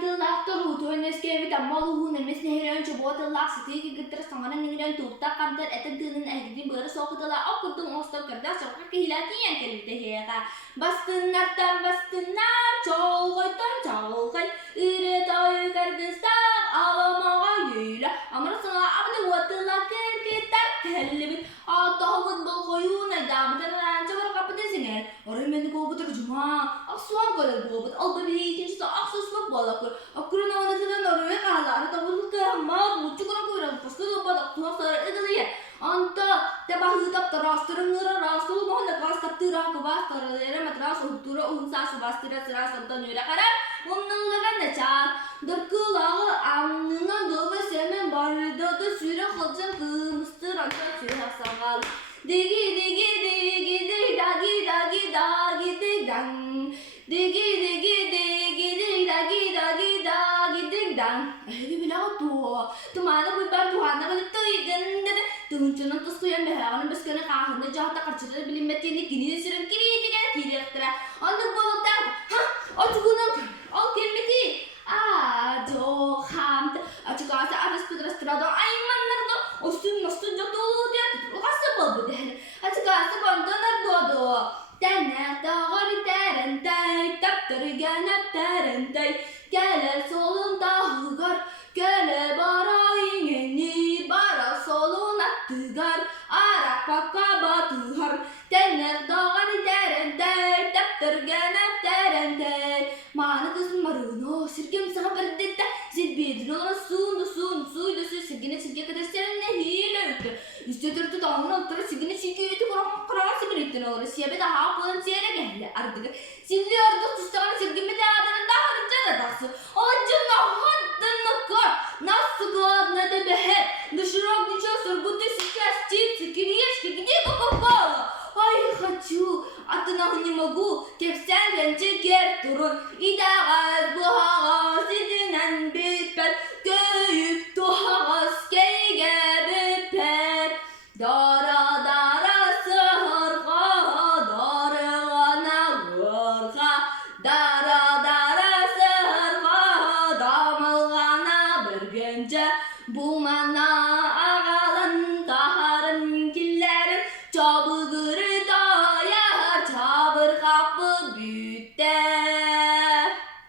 tılak torutu eneske vitam maluhun emes nehiren çubuğa tılak sitiki getir sangaran nehiren turta kantar eten tılın ehdi böyle soğuk tılak okutung ostok kerda sokak kehilakiyan kelite heka bastınlar çoğuytan ire toyu kergistak alamağa yuyla amra sana abdi watılak kerkitar kellibit atahut bal koyun edam teran çabar kapıda siner orang men ko butur cuma aksuan kolak bobot albabi tinç sa aksus bak balakır akuru na ona tılın oraya kahalar tabul ka ma mucu kana kurang pastu badak tuha sar edaliya anta tebahu tap teras terengura rasul mohon dekas tertirah kebas terlera matras utura unsa sebastira seras serta nyura kada umnulagan necar derkulağı amnuna dobe semen barda da süre kılcan kımstır anta süre sakal digi dagi dang digi dang eh bilang tuh mana gue bantu hana kan tuh ikan deh tuh cuman terus tuh yang behar bes kena kahun aja tak kerja beli metin ini gini sering kiri ekstra untuk bawa tak hah oh guna oh meti aduh ham aja kasa abis putra strado ay mana tuh osun jatuh dia tuh kasih bawa deh aja kasa kontainer dodo tanah tağır terentay taptırgana terentay gelir solun dağıgar gele bara ingeni bara solun attıgar arak paka batıhar tanah tağır terentay taptırgana terentay mana kız maruno sirkem sana berdetta zilbidin ona suydu sirgine kadar seninle hile öttü İstedirdi dağının altına sigine silkiyeti kuran sigine olur. Siyabe daha bulan siyere geldi artık. Silliyordu tuşlarını silgimi de adının daha rıca da dağsı. Acına haddını kar. Nasıl kağıt ne de beher. Dışırak dışa sırgıtı сейчас чипсы, кириешки, где Кока-Кола? Ай, хочу, а ты нахуй не могу. Кепсен венче кертурун. И дағаз бұғағаз едінен бетпәр. Күйіп туғағаз кейге бетпәр. Dara sırğa, darıgana vırğa. Dara sırğa, damılgana bir gence. Bu mana ağa